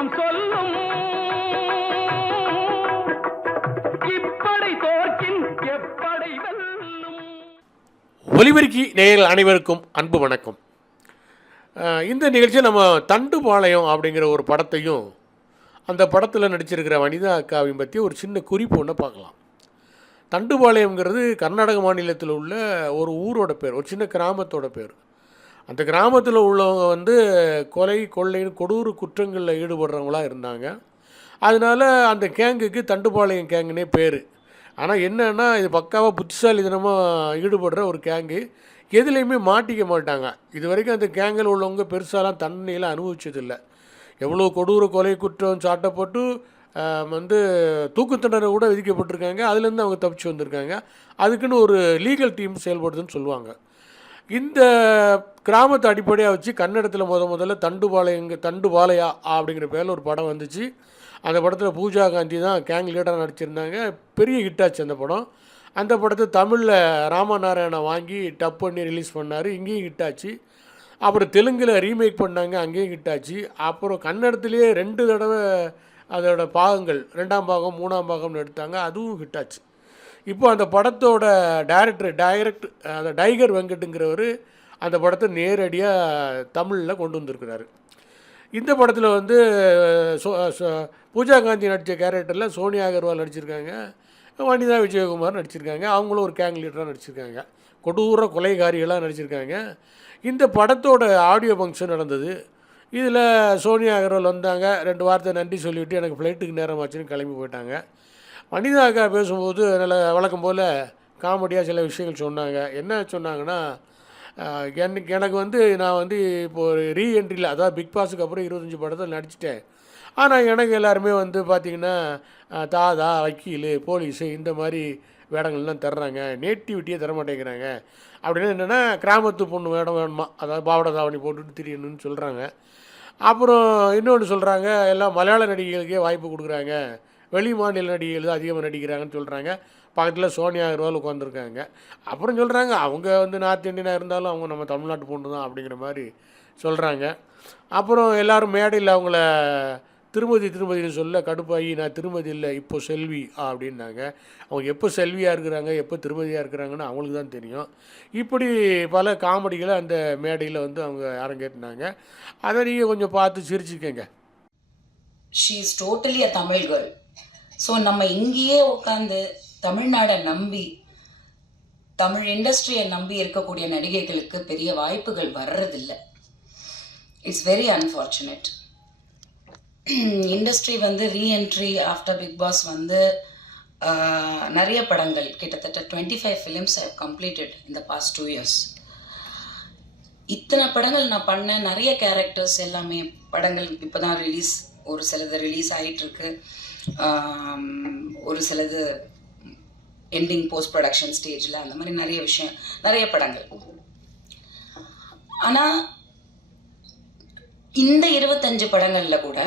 வீரம் சொல்லும் இப்படை தோற்கின் எப்படை வெல்லும். ஒலிபெருக்கி நேயர்கள் அனைவருக்கும் அன்பு வணக்கம். இந்த நிகழ்ச்சியை நம்ம தண்டுபாளையம் அப்படிங்கிற ஒரு படத்தையும் அந்த படத்தில் நடிச்சிருக்கிற வனிதா அக்காவையும் பற்றி ஒரு சின்ன குறிப்பு ஒன்று பார்க்கலாம். தண்டுபாளையம்ங்கிறது கர்நாடக மாநிலத்தில் உள்ள ஒரு ஊரோட பேர், ஒரு சின்ன கிராமத்தோட பேர். அந்த கிராமத்தில் உள்ளவங்க வந்து கொலை கொள்ளைன்னு கொடூர குற்றங்களில் ஈடுபடுறவங்களாக இருந்தாங்க. அதனால் அந்த கேங்குக்கு தண்டுபாளையம் கேங்குன்னே பேர். ஆனால் என்னன்னா, இது பக்காவாக புத்திசாலித்தனமாக ஈடுபடுற ஒரு கேங்கு. எதுலேயுமே மாட்டிக்க மாட்டாங்க. இது வரைக்கும் அந்த கேங்கில் உள்ளவங்க பெருசாலாம் தண்டனையெல்லாம் அனுபவிச்சதில்லை. எவ்வளோ கொடூர கொலை குற்றம் சாட்டப்பட்டு வந்து தூக்கு தண்டனை கூட விதிக்கப்பட்டிருக்காங்க. அதுலேருந்து அவங்க தப்பிச்சு வந்திருக்காங்க. அதுக்குன்னு ஒரு லீகல் டீம் செயல்படுதுன்னு சொல்லுவாங்க. இந்த கிராமத்தை அடிப்படையாக வச்சு கன்னடத்தில் முதல்ல தண்டுபாளையா அப்படிங்கிற பேரில் ஒரு படம் வந்துச்சு. அந்த படத்தில் பூஜா காந்தி தான் கேங் லீடராக நடிச்சிருந்தாங்க. பெரிய ஹிட்டாச்சு அந்த படம். அந்த படத்தை தமிழில் ராமநாராயணா வாங்கி டப் பண்ணி ரிலீஸ் பண்ணார். இங்கேயும் ஹிட்டாச்சு. அப்புறம் தெலுங்கில் ரீமேக் பண்ணாங்க, அங்கேயும் ஹிட்டாச்சு. அப்புறம் கன்னடத்துலேயே 2 தடவை அதோட பாகங்கள் 2ஆம் பாகம் 3ஆம் பாகம்னு எடுத்தாங்க, அதுவும் ஹிட்டாச்சு. இப்போ அந்த படத்தோட அந்த டைகர் வெங்கட்டுங்கிறவர் அந்த படத்தை நேரடியாக தமிழில் கொண்டு வந்திருக்கிறாரு. இந்த படத்தில் வந்து பூஜா காந்தி நடித்த கேரக்டரில் சோனியா அகர்வால் நடிச்சிருக்காங்க, வனிதா விஜயகுமார் நடிச்சிருக்காங்க. அவங்களும் ஒரு கேங் லீடராக நடிச்சிருக்காங்க, கொடூர கொலைகாரிகளாக நடிச்சிருக்காங்க. இந்த படத்தோட ஆடியோ ஃபங்க்ஷன் நடந்தது. இதில் சோனியா அகர்வால் வந்தாங்க, 2 வார்த்தை நன்றி சொல்லிவிட்டு எனக்கு ஃப்ளைட்டுக்கு நேரம் ஆச்சுன்னு கிளம்பி போயிட்டாங்க. வனிதா அக்கா பேசும்போது நல்ல வழக்கம் போல் காமெடியாக சில விஷயங்கள் சொன்னாங்க. என்ன சொன்னாங்கன்னா, எனக்கு வந்து நான் வந்து இப்போது ரீஎன்ட்ரியில், அதாவது பிக் பாஸுக்கு அப்புறம் 25 படத்தில் நடிச்சிட்டேன். ஆனால் எனக்கு எல்லாருமே வந்து பார்த்திங்கன்னா தாதா, வக்கீல், போலீஸு இந்த மாதிரி வேடங்கள்லாம் தர்றாங்க, நேட்டிவிட்டியே தர மாட்டேங்கிறாங்க. அப்படின்னா என்னென்னா, கிராமத்து பொண்ணு வேடம் வேணுமா, அதாவது பாவடை தாவணி போட்டுட்டு திரியணும்னு சொல்கிறாங்க. அப்புறம் இன்னொன்று சொல்கிறாங்க, எல்லாம் மலையாள நடிகைகளுக்கே வாய்ப்பு கொடுக்குறாங்க, வெளி மாநில நடிகைகள் தான் அதிகமாக நடிக்கிறாங்கன்னு சொல்கிறாங்க. பக்கத்தில் சோனியா அகர்வால் உட்காந்துருக்காங்க. அப்புறம் சொல்கிறாங்க, அவங்க வந்து நார்த் இந்தியனாக இருந்தாலும் அவங்க நம்ம தமிழ்நாட்டு பொண்ணு தான் அப்படிங்கிற மாதிரி சொல்கிறாங்க. அப்புறம் எல்லோரும் மேடையில் அவங்கள திருமதினு சொல்ல கடுப்பாகி, நான் திருமதி இல்லை இப்போ செல்வி அப்படின்னாங்க. அவங்க எப்போ செல்வியாக இருக்கிறாங்க எப்போ திருமதியாக இருக்கிறாங்கன்னு அவங்களுக்கு தான் தெரியும். இப்படி பல காமெடிகளை அந்த மேடையில் வந்து அவங்க அரங்கேற்றினாங்க. அதை நீங்கள் கொஞ்சம் பார்த்து சிரிச்சுக்கங்க. She is totally a Tamil girl. So நம்ம இங்கேயே உட்காந்து தமிழ்நாடை நம்பி, தமிழ் இண்டஸ்ட்ரியை நம்பி இருக்கக்கூடிய நடிகைகளுக்கு பெரிய வாய்ப்புகள் வர்றதில்லை. It's very unfortunate. இண்டஸ்ட்ரி வந்து ரீஎன்ட்ரி ஆஃப்டர் பிக் பாஸ் வந்து நிறைய படங்கள், கிட்டத்தட்ட 25 films I have completed in the past 2 years. இத்தனை படங்கள் நான் பண்ணேன். நிறைய கேரக்டர்ஸ் எல்லாமே படங்கள் இப்போ தான் ரிலீஸ், ஒரு சிலது ரிலீஸ் ஆகிட்டுருக்கு, ஒரு சிலது எண்டிங் போஸ்ட் ப்ரொடக்ஷன் ஸ்டேஜில், அந்த மாதிரி நிறைய படங்கள். ஆனால் இந்த 25 படங்களில் கூட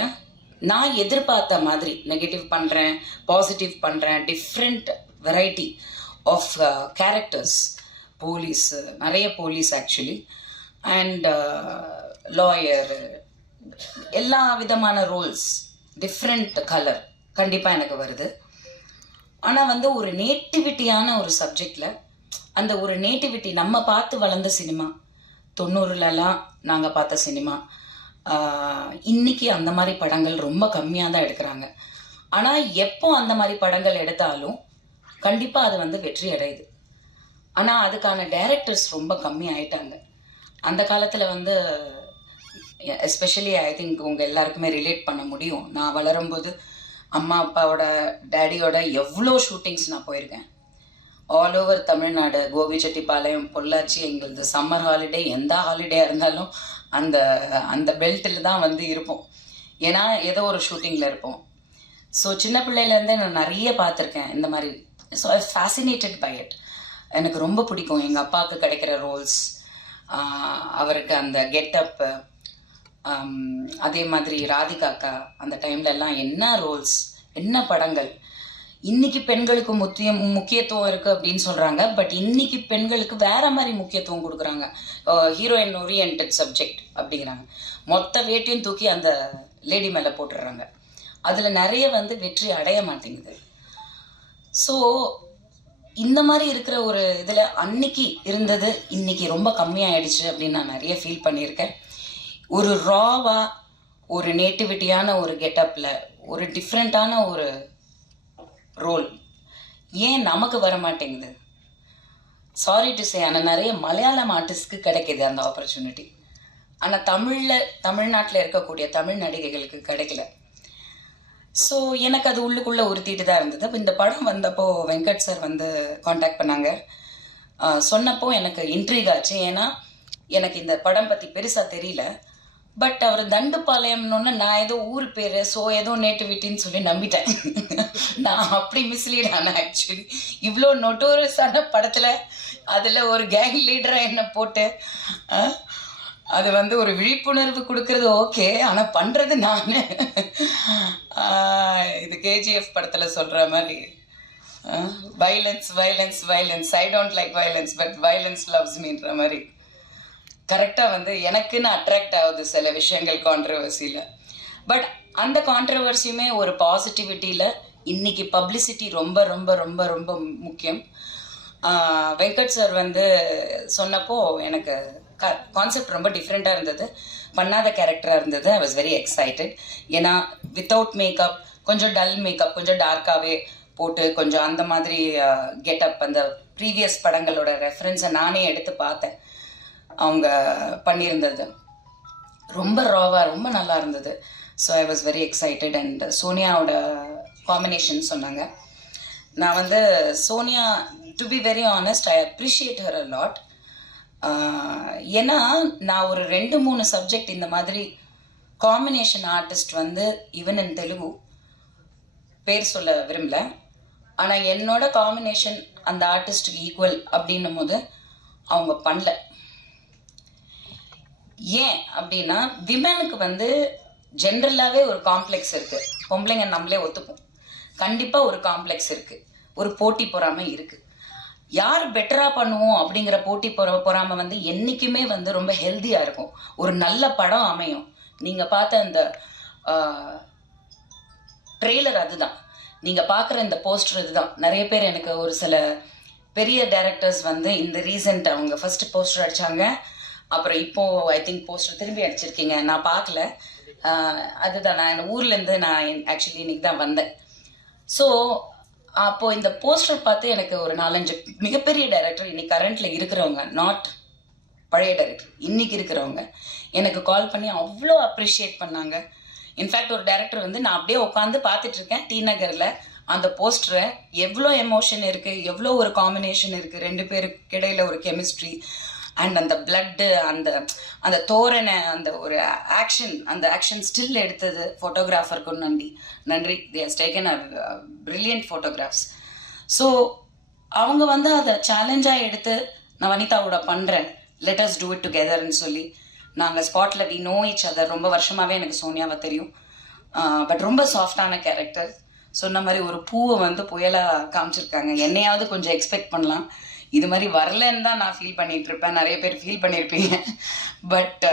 நான் எதிர்பார்த்த மாதிரி நெகட்டிவ் பண்ணுறேன், பாசிட்டிவ் பண்ணுறேன், different variety of characters, police, நிறைய போலீஸ் ஆக்சுவலி, அண்ட் லாயர், எல்லா விதமான ரோல்ஸ், டிஃப்ரெண்ட் கலர் கண்டிப்பாக எனக்கு வருது. ஆனால் வந்து ஒரு நேட்டிவிட்டியான ஒரு சப்ஜெக்டில், அந்த ஒரு நேட்டிவிட்டி நம்ம பார்த்து வளர்ந்த சினிமா, 90லலாம் நாங்கள் பார்த்த சினிமா, இன்னைக்கு அந்த மாதிரி படங்கள் ரொம்ப கம்மியாக தான் எடுக்கிறாங்க. ஆனால் எப்போ அந்த மாதிரி படங்கள் எடுத்தாலும் கண்டிப்பாக அது வந்து வெற்றி அடையுது. ஆனால் அதுக்கான டைரக்டர்ஸ் ரொம்ப கம்மி ஆயிட்டாங்க. அந்த காலத்தில் வந்து எஸ்பெஷலி ஐ திங்க் உங்கள் எல்லாருக்குமே ரிலேட் பண்ண முடியும். நான் வளரும்போது அம்மா அப்பாவோட டேடியோட எவ்வளோ ஷூட்டிங்ஸ் நான் போயிருக்கேன். ஆல் ஓவர் தமிழ்நாடு, கோபிச்செட்டிப்பாளையம், பொள்ளாச்சி, எங்களது சம்மர் ஹாலிடே, எந்த ஹாலிடேயாக இருந்தாலும் அந்த பெல்ட்டில் தான் வந்து இருப்போம். ஏன்னா ஏதோ ஒரு ஷூட்டிங்கில் இருப்போம். ஸோ சின்ன பிள்ளையிலேருந்தே நான் நிறைய பார்த்துருக்கேன் இந்த மாதிரி. So I fascinated by it. எனக்கு ரொம்ப பிடிக்கும் எங்கள் அப்பாவுக்கு கிடைக்கிற ரோல்ஸ், அவருக்கு அந்த கெட்டப்பு, அதே மாதிரி ராதிகாக்கா அந்த டைம்ல எல்லாம் என்ன ரோல்ஸ், என்ன படங்கள். இன்னைக்கு பெண்களுக்கு முக்கியத்துவம் இருக்கு அப்படின்னு சொல்றாங்க. பட் இன்னைக்கு பெண்களுக்கு வேற மாதிரி முக்கியத்துவம் கொடுக்குறாங்க. ஹீரோயின் ஓரியன்டட் சப்ஜெக்ட் அப்படிங்கிறாங்க. மொத்த வேட்டையும் தூக்கி அந்த லேடி மேலே போட்டுடுறாங்க. அதில் நிறைய வந்து வெற்றி அடைய மாட்டேங்குது. ஸோ இந்த மாதிரி இருக்கிற ஒரு இதில் அன்னைக்கு இருந்தது இன்னைக்கு ரொம்ப கம்மியாயிடுச்சு அப்படின்னு நான் நிறைய ஃபீல் பண்ணியிருக்கேன். ஒரு ராவாக ஒரு நேட்டிவிட்டியான ஒரு கெட்டப்பில் ஒரு டிஃப்ரெண்ட்டான ஒரு ரோல் ஏன் நமக்கு வர மாட்டேங்குது? சாரி டு சே, ஆனால் நிறைய மலையாளம் ஆர்டிஸ்ட்க்கு கிடைக்கிது அந்த ஆப்பர்ச்சுனிட்டி. ஆனால் தமிழ்நாட்டில் இருக்கக்கூடிய தமிழ் நடிகைகளுக்கு கிடைக்கல. ஸோ எனக்கு அது உள்ளுக்குள்ளே உறுத்திட்டு தான் இருந்தது. இப்போ இந்த படம் வந்தப்போ வெங்கட் சார் வந்து காண்டாக்ட் பண்ணாங்க. சொன்னப்போ எனக்கு இன்ட்ரீக் ஆச்சு. ஏன்னா எனக்கு இந்த படம் பற்றி பெருசாக தெரியல. பட் அவர் தண்டுபாளையம்னு நான் ஏதோ ஊர் பேர், ஸோ ஏதோ நேட்டிவிட்டின்னு சொல்லி நம்பிட்டேன். நான் அப்படி மிஸ்லீட் ஆனேன் ஆக்சுவலி. இவ்வளோ நொட்டோரியஸான படத்தில் அதில் ஒரு கேங் லீடராக என்ன போட்டு அது வந்து ஒரு விழிப்புணர்வு கொடுக்கறது ஓகே, ஆனால் பண்ணுறது நான் இது கேஜிஎஃப் படத்தில் சொல்கிற மாதிரி violence violence violence, I don't like violence but violence loves மீன்ற மாதிரி கரெக்டாக வந்து எனக்குன்னு அட்ராக்ட் ஆகுது சில விஷயங்கள் கான்ட்ரவர்சியில். பட் அந்த கான்ட்ரவர்சியுமே ஒரு பாசிட்டிவிட்டியில் இன்னைக்கு பப்ளிசிட்டி ரொம்ப ரொம்ப ரொம்ப ரொம்ப முக்கியம். வெங்கட் சார் வந்து சொன்னப்போ எனக்கு கான்செப்ட் ரொம்ப டிஃப்ரெண்ட்டாக இருந்தது, பண்ணாத கேரக்டராக இருந்தது. ஐ வாஸ் வெரி எக்ஸைட்டட். ஏன்னா வித்தவுட் மேக்கப், கொஞ்சம் டல் மேக்கப், கொஞ்சம் டார்க்காகவே போட்டு கொஞ்சம் அந்த மாதிரி கெட்டப், அந்த ப்ரீவியஸ் படங்களோட ரெஃபரன்ஸை நானே எடுத்து பார்த்தேன். அவங்க பண்ணியிருந்தது ரொம்ப ராவாக ரொம்ப நல்லா இருந்தது. So I was very excited. And சோனியாவோட காம்பினேஷன் சொன்னாங்க. நான் வந்து Sonia, to be very honest, I appreciate her a lot. ஏன்னா நான் ஒரு 2-3 சப்ஜெக்ட் இந்த மாதிரி காம்பினேஷன் ஆர்டிஸ்ட் வந்து ஈவன் இன் தெலுங்கு பேர் சொல்ல விரும்பல, ஆனால் என்னோட காம்பினேஷன் அந்த ஆர்டிஸ்ட்டுக்கு ஈக்குவல் அப்படின்னும் போது அவங்க பண்ணல. ஏன் அப்படின்னா விமனுக்கு வந்து ஜென்ரலாகவே ஒரு காம்ப்ளெக்ஸ் இருக்குது. பொம்பளைங்க நம்மளே ஒத்துப்போம், கண்டிப்பாக ஒரு காம்ப்ளெக்ஸ் இருக்குது, ஒரு போட்டி பொறாமை இருக்குது. யார் பெட்டராக பண்ணுவோம் அப்படிங்கிற போட்டி பொறாமை வந்து என்றைக்குமே வந்து ரொம்ப ஹெல்த்தியாக இருக்கும். ஒரு நல்ல படம் அமையும். நீங்கள் பார்த்த அந்த ட்ரெய்லர் அதுதான், நீங்கள் பார்க்குற இந்த போஸ்டர் இதுதான். நிறைய பேர் எனக்கு ஒரு சில பெரிய டைரக்டர்ஸ் வந்து இந்த ரீசெண்ட் அவங்க ஃபர்ஸ்ட் போஸ்டர் அடித்தாங்க, அப்புறம் இப்போது ஐ திங்க் போஸ்டர் திரும்பி அடிச்சிருக்கீங்க, நான் பார்க்கல. அதுதான், நான் என் ஊர்லேருந்து நான் ஆக்சுவலி இன்னைக்கு தான் வந்தேன். ஸோ அப்போது இந்த போஸ்டர் பார்த்து எனக்கு ஒரு 4-5 மிகப்பெரிய டைரக்டர் இன்னைக்கு கரண்ட்டில் இருக்கிறவங்க, நாட் பழைய டைரக்டர், இன்னைக்கு இருக்கிறவங்க எனக்கு கால் பண்ணி அவ்வளோ அப்ரிஷியேட் பண்ணாங்க. இன்ஃபேக்ட் ஒரு டைரக்டர் வந்து நான் அப்படியே உட்காந்து பார்த்துட்ருக்கேன் டி நகரில், அந்த போஸ்டரை எவ்வளோ எமோஷன் இருக்குது, எவ்வளோ ஒரு காம்பினேஷன் இருக்குது, 2 பேருக்கு இடையில ஒரு கெமிஸ்ட்ரி அண்ட் அந்த பிளட்டு, அந்த தோரணை, அந்த ஒரு ஆக்ஷன், அந்த ஆக்ஷன் ஸ்டில் எடுத்தது ஃபோட்டோகிராஃபருக்கும் நன்றி. They has taken a brilliant photographs. So அவங்க வந்து அதை சேலஞ்சாக எடுத்து நான் வனிதாவோட பண்ணுறேன், லெட் அஸ் டூ இட் டுகெதர்னு சொல்லி நாங்கள் ஸ்பாட்டில் வி நோ ஈச் அதர். ரொம்ப வருஷமாகவே எனக்கு சோனியாவை தெரியும். பட் ரொம்ப சாஃப்டான கேரக்டர். சொன்ன மாதிரி ஒரு பூவை வந்து புயலாக காமிச்சிருக்காங்க. என்னையாவது கொஞ்சம் எக்ஸ்பெக்ட் பண்ணலாம், இது மாதிரி வரலன்னு தான் நான் ஃபீல் பண்ணிட்டு இருப்பேன், நிறைய பேர் ஃபீல் பண்ணியிருப்பீங்க. But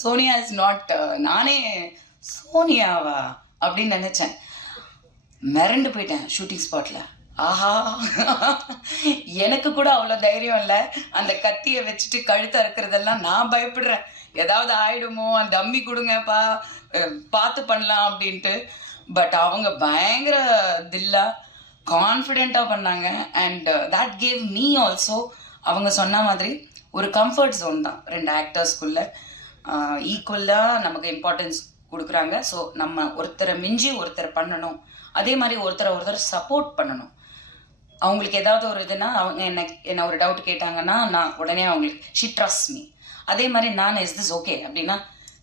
Sonia is not. நானே சோனியாவா அப்படின்னு நினச்சேன், மிரண்டு போயிட்டேன் ஷூட்டிங் ஸ்பாட்டில். ஆஹா, எனக்கு கூட அவ்வளோ தைரியம் இல்லை. அந்த கத்தியை வச்சுட்டு கழுத்தை அறுக்கிறதெல்லாம் நான் பயப்படுறேன், ஏதாவது ஆயிடுமோ, அந்த அம்மி கொடுங்கப்பா பார்த்து பண்ணலாம் அப்படின்ட்டு. பட் அவங்க பயங்கர தில்லா கான்ஃபிடெண்ட்டாக பண்ணாங்க. And that gave me also, அவங்க சொன்ன மாதிரி ஒரு கம்ஃபர்ட் ஜோன் தான் 2 ஆக்டர்ஸ்குள்ளே. ஈக்குவலாக நமக்கு இம்பார்ட்டன்ஸ் கொடுக்குறாங்க. ஸோ நம்ம ஒருத்தரை மிஞ்சி ஒருத்தரை பண்ணணும், அதே மாதிரி ஒருத்தர் சப்போர்ட் பண்ணணும். அவங்களுக்கு ஏதாவது ஒரு இதுனா அவங்க என்ன ஒரு டவுட் கேட்டாங்கன்னா நான் உடனே அவங்களுக்கு ஷி ட்ரஸ்ட் மீ. அதே மாதிரி நான் இஸ் திஸ் ஓகே அப்படின்னா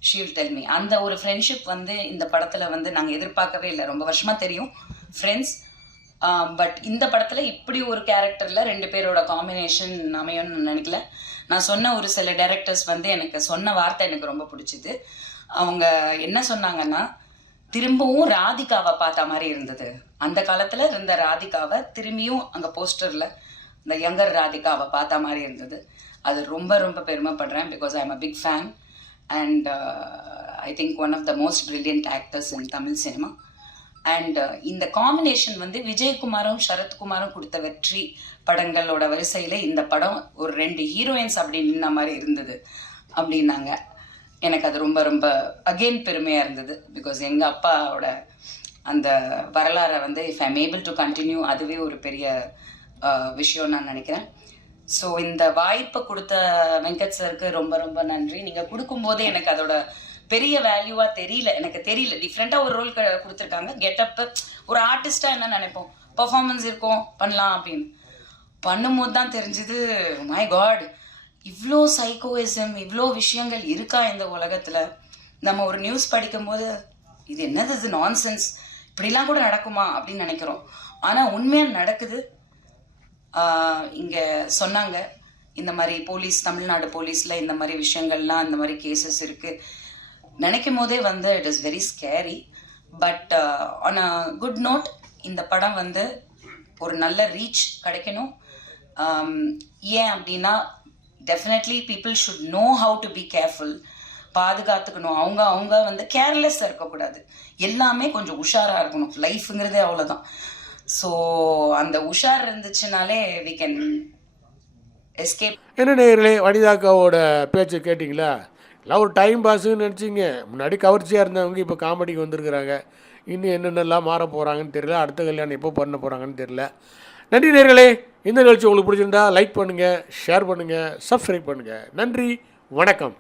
ஷீ வில் டெல் மீ. அந்த ஒரு ஃப்ரெண்ட்ஷிப் வந்து இந்த படத்தில் வந்து நாங்கள் எதிர்பார்க்கவே இல்லை. ரொம்ப வருஷமாக தெரியும் ஃப்ரெண்ட்ஸ், பட் இந்த படத்தில் இப்படி ஒரு கேரக்டரில் 2 பேரோட காம்பினேஷன் அமையும்னு நினைக்கல. நான் சொன்ன ஒரு சில டைரக்டர்ஸ் வந்து எனக்கு சொன்ன வார்த்தை எனக்கு ரொம்ப பிடிச்சிது. அவங்க என்ன சொன்னாங்கன்னா, திரும்பவும் ராதிகாவை பார்த்த மாதிரி இருந்தது. அந்த காலத்தில் இருந்த ராதிகாவை திரும்பியும் அங்கே போஸ்டரில் இந்த யங்கர் ராதிகாவை பார்த்த மாதிரி இருந்தது. அது ரொம்ப ரொம்ப பெருமைப்படுறேன், because I am a big fan. And I think one of the most brilliant actors in Tamil cinema. And இந்த காம்பினேஷன் வந்து விஜயகுமாரும் சரத்குமாரும் கொடுத்த வெற்றி படங்களோட வரிசையில் இந்த படம் ஒரு 2 ஹீரோயின்ஸ் அப்படி நின்ன மாதிரி இருந்தது அப்படின்னாங்க. எனக்கு அது ரொம்ப ரொம்ப அகெயின் பெருமையாக இருந்தது. பிகாஸ் எங்கள் அப்பாவோட அந்த வரலாறை வந்து if I'm able to continue, அதுவே ஒரு பெரிய விஷயம் நான் நினைக்கிறேன். ஸோ இந்த வாய்ப்பை கொடுத்த வெங்கட் சருக்கு ரொம்ப ரொம்ப நன்றி. நீங்கள் கொடுக்கும்போதே எனக்கு அதோட பெரிய வேல்யூவாக தெரியல, எனக்கு தெரியல. டிஃப்ரெண்ட்டாக ஒரு ரோல் கொடுத்துருக்காங்க. கெட்டப்பு ஒரு ஆர்டிஸ்டாக என்ன நினைப்போம், பர்ஃபார்மன்ஸ் இருக்கும் பண்ணலாம் அப்படின்னு பண்ணும்போது தான் தெரிஞ்சுது, மை காட் இவ்வளோ சைக்கோயிசம், இவ்வளோ விஷயங்கள் இருக்கா இந்த உலகத்தில். நம்ம ஒரு நியூஸ் படிக்கும்போது இது என்னது, இது நான்சென்ஸ், இப்படிலாம் கூட நடக்குமா அப்படின்னு நினைக்கிறோம். ஆனால் உண்மையாக நடக்குது. இங்கே சொன்னாங்க இந்த மாதிரி போலீஸ், தமிழ்நாடு போலீஸில் இந்த மாதிரி விஷயங்கள்லாம், இந்த மாதிரி கேசஸ் இருக்குது. நினைக்கும் போதே வந்து it is very scary. But on a good note இந்த படம் வந்து ஒரு நல்ல ரீச் கிடைக்கணும். ஏன் அப்படின்னா definitely people should know how to be careful, பாதுகாத்துக்கணும். அவங்க வந்து கேர்லெஸ்ஸாக இருக்கக்கூடாது, எல்லாமே கொஞ்சம் உஷாராக இருக்கணும். லைஃபுங்கிறதே அவ்வளோதான். ஸோ அந்த உஷார் இருந்துச்சுனாலே வி கேன் எஸ்கேப். என்ன நேயர்களே, வனிதாக்காவோட பேச்சை கேட்டிங்களா? எல்லாம் ஒரு டைம் பாஸுன்னு நினச்சிங்க. முன்னாடி கவர்ச்சியாக இருந்தவங்க இப்போ காமெடிக்கு வந்திருக்கிறாங்க. இன்னும் என்னென்னலாம் மாற போகிறாங்கன்னு தெரியல, அடுத்த கல்யாணம் எப்போ பண்ண போகிறாங்கன்னு தெரியல. நன்றி நேயர்களே. இந்த நிகழ்ச்சி உங்களுக்கு பிடிச்சிருந்தா லைக் பண்ணுங்கள், ஷேர் பண்ணுங்கள், சப்ஸ்கிரைப் பண்ணுங்கள். நன்றி, வணக்கம்.